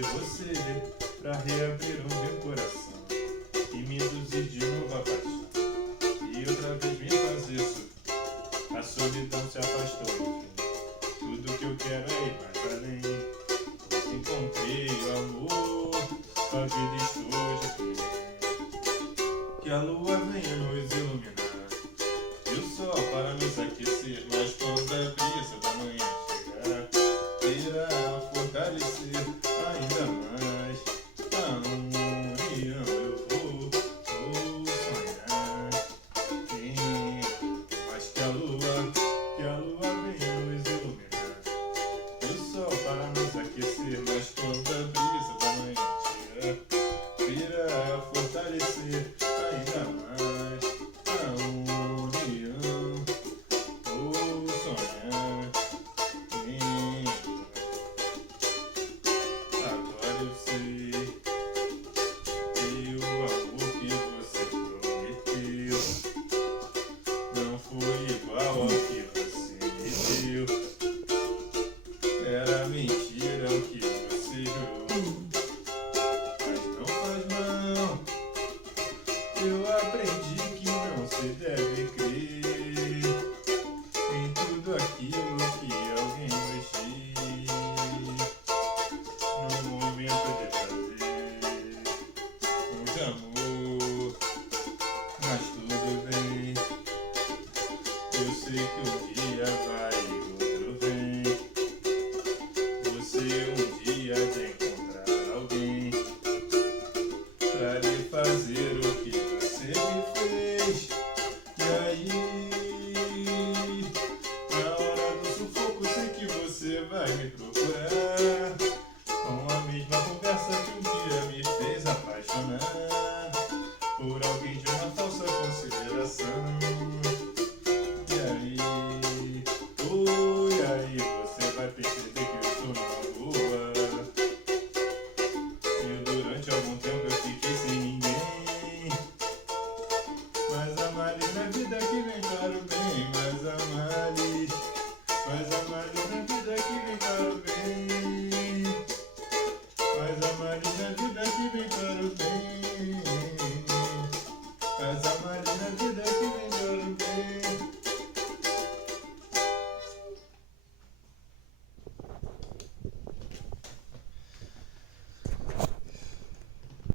de você pra reabrir o meu coração e me induzir de novo a paixão e outra vez me fazer sorrir. A solidão se afastou, enfim. Tudo que eu quero é ir mais além. Hoje encontrei o amor, a vida estou de bem. Que a lua venha nos iluminar e o sol para nos aquecer. Mas quando a brisa da manhã chegar, irá fortalecer ainda mais a união. Eu vou sonhar em mas que a lua venha nos iluminar e o sol para nos aquecer. Mas quando a brisa da manhã chegar, irá fortalecer ainda mais a união. Vou sonhar em agora eu sei que o amor que você prometeu não foi igual ao que você me deu. Era mentira o que você jurou, mas não faz mal. Eu aprendi que não se deve crer em tudo aquilo que alguém diz no momento de prazer ou de amor. Mas tudo bem, eu sei que um dia vai e outro vem. Você um dia há de encontrar alguém pra lhe fazer o que você me fez. E aí, na hora do sufoco, sei que você vai me procurar.